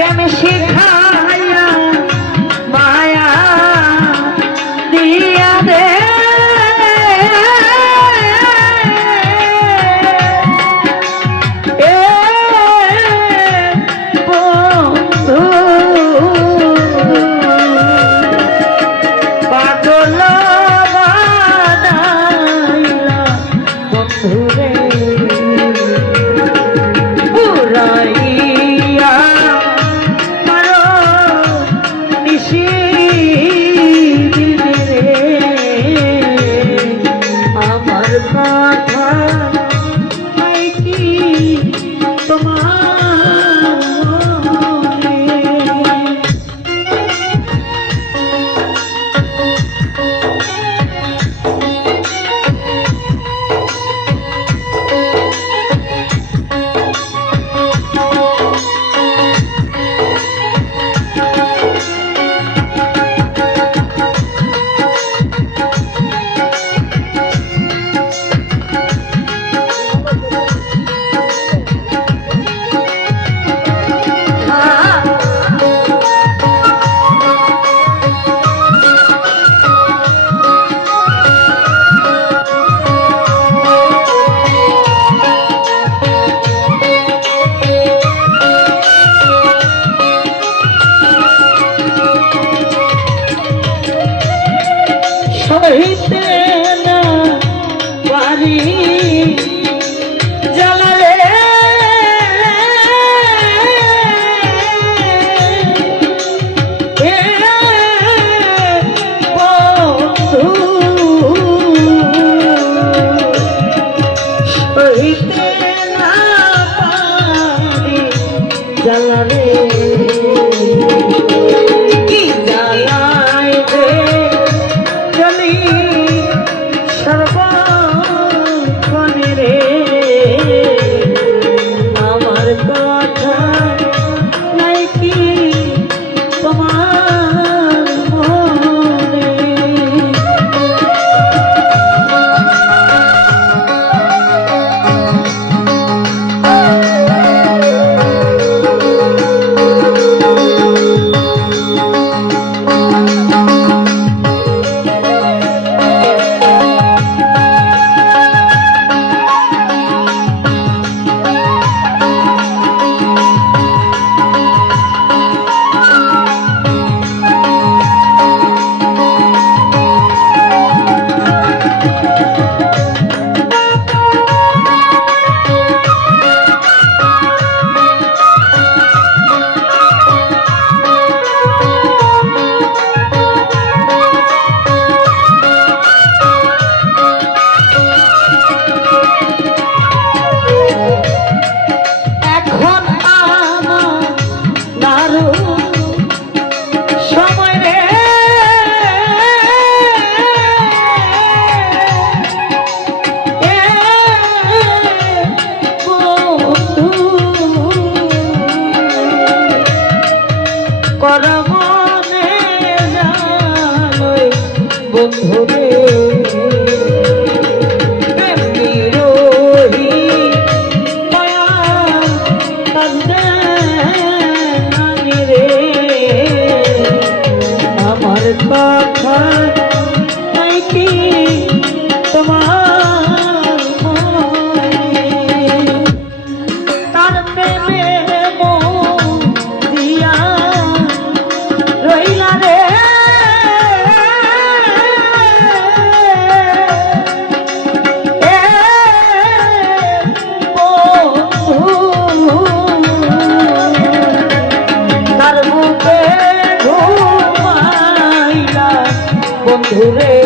প্রেম শিখায়া পারি Oh, বন্ধুরে